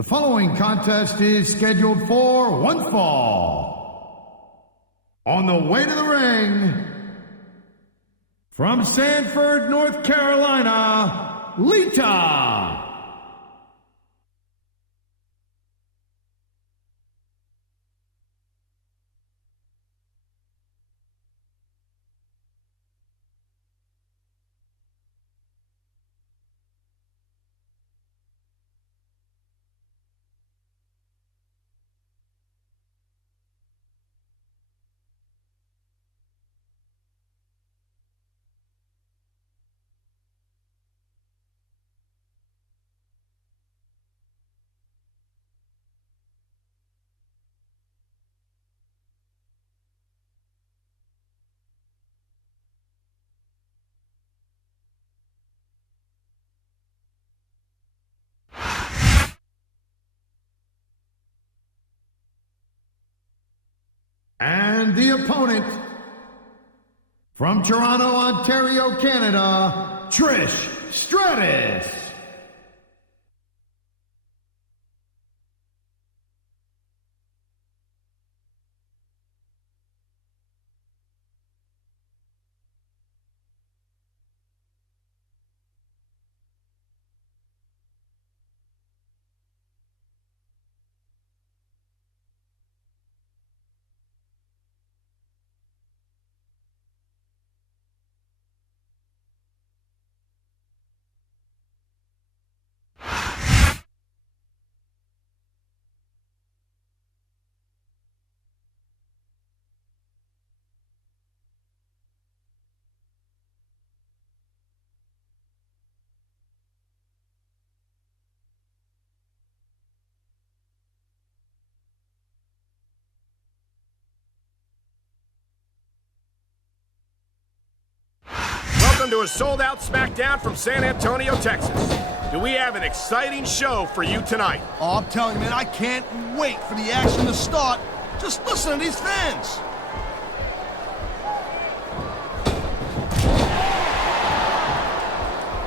The following contest is scheduled for one fall. On the way to the ring, from Sanford, North Carolina, Lita. And the opponent, from Toronto, Ontario, Canada, Trish Stratus. Welcome to a sold-out Smackdown from San Antonio, Texas. Do we have an exciting show for you tonight? Oh, I'm telling you, man, I can't wait for the action to start. Just listen to these fans.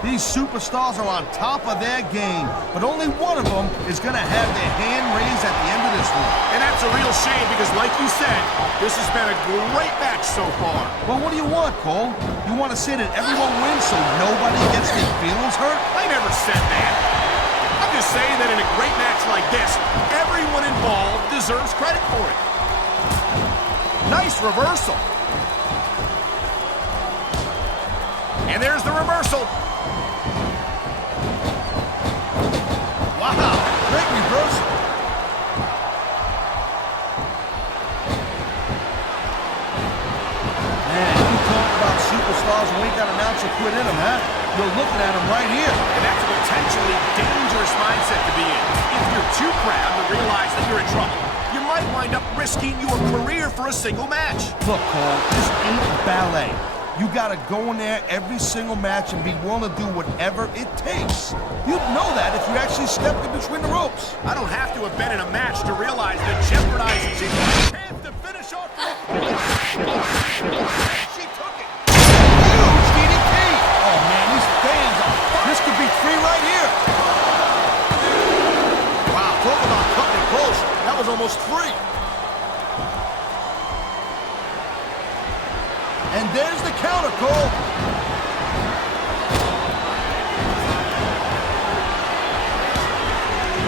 These superstars are on top of their game, but only one of them is going to have their hand raised at the end of this one. And that's a real shame because, like you said, this has been a great match so far. Well, what do you want, Cole? You want to say that everyone wins so nobody gets their feelings hurt? I never said that. I'm just saying that in a great match like this, everyone involved deserves credit for it. Nice reversal. And there's the reversal. Wow, great reversal. Man, you talk about superstars who ain't got an ounce of quit in them, huh? You're looking at them right here. And that's a potentially dangerous mindset to be in. If you're too proud to realize that you're in trouble, you might wind up risking your career for a single match. Look, Cole, this ain't ballet. You gotta go in there every single match and be willing to do whatever it takes. You'd know that if you actually stepped in between the ropes. I don't have to have been in a match to realize that jeopardizing Chica's chance to finish off. She took it. Huge DDT. Oh man, these fans this could be free right here. Wow, talk about cutting it close. That was almost free. And there's the counter, Cole.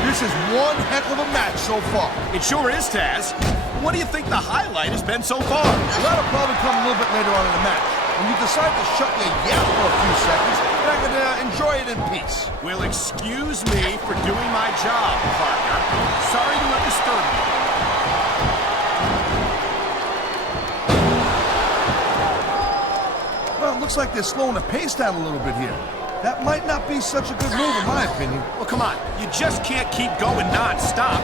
This is one heck of a match so far. It sure is, Taz. What do you think the highlight has been so far? Well, that'll probably come a little bit later on in the match. When you decide to shut your yap for a few seconds, then I can enjoy it in peace. Well, excuse me for doing my job, partner. Sorry to have disturbed you. Well, it looks like they're slowing the pace down a little bit here. That might not be such a good move, in my opinion. Well, come on. You just can't keep going non-stop.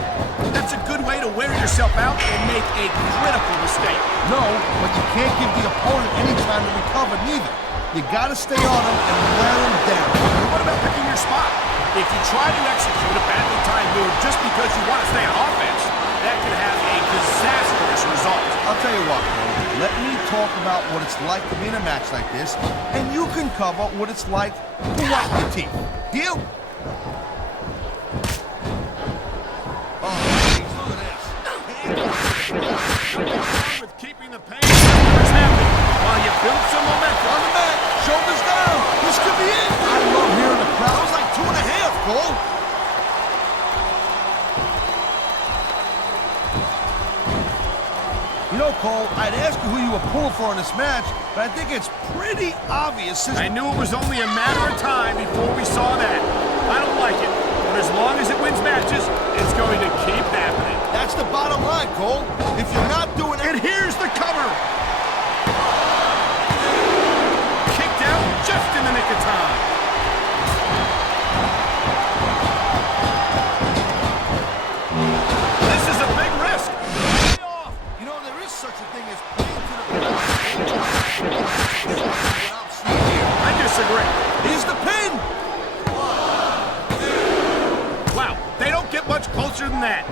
That's a good way to wear yourself out and make a critical mistake. No, but you can't give the opponent any time to recover, neither. You gotta stay on him and wear him down. And what about picking your spot? If you try to execute a badly timed move just because you want to stay on offense, that could have a disastrous result. I'll tell you what, Cole. Let me talk about what it's like to be in a match like this, and you can cover what it's like to whiten your teeth. Deal? You know, Cole, I'd ask you who you were pulling for in this match, but I think it's pretty obvious since... I knew it was only a matter of time before we saw that. I don't like it, but as long as it wins matches, it's going to keep happening. That's the bottom line, Cole. If you're not doing it... And here's the cover! Kicked out just in the nick of time. This is a big risk. You know, there is such a thing as playing to the... I disagree. Here's the pin! Wow, they don't get much closer than that.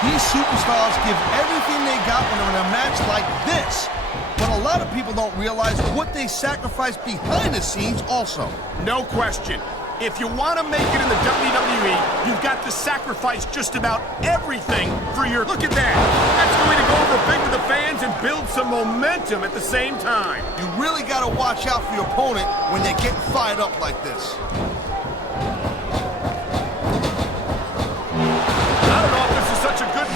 These superstars give everything they got when they're in a match like this. But a lot of people don't realize what they sacrifice behind the scenes also. No question. If you want to make it in the WWE, you've got to sacrifice just about everything for your... Look at that. That's going to go over big with the fans and build some momentum at the same time. You really got to watch out for your opponent when they're getting fired up like this. I don't know if this is such a good...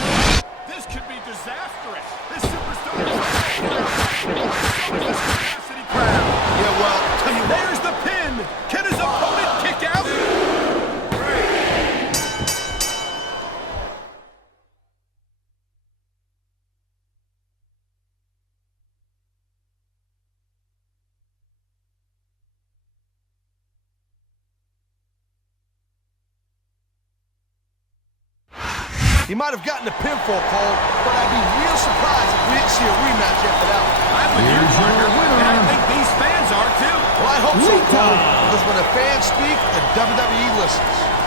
This could be disastrous. This superstar is this capacity crowd. Yeah, well, tell you what. There's the pin. Can his opponent kick out? He might have gotten the pinfall, Cole, but I'd be real surprised if we didn't see a rematch after that one. I'm with you, Here's your partner, winner. and I think these fans are too. Well, I hope so, Lita. Cole, because when the fans speak, the WWE listens.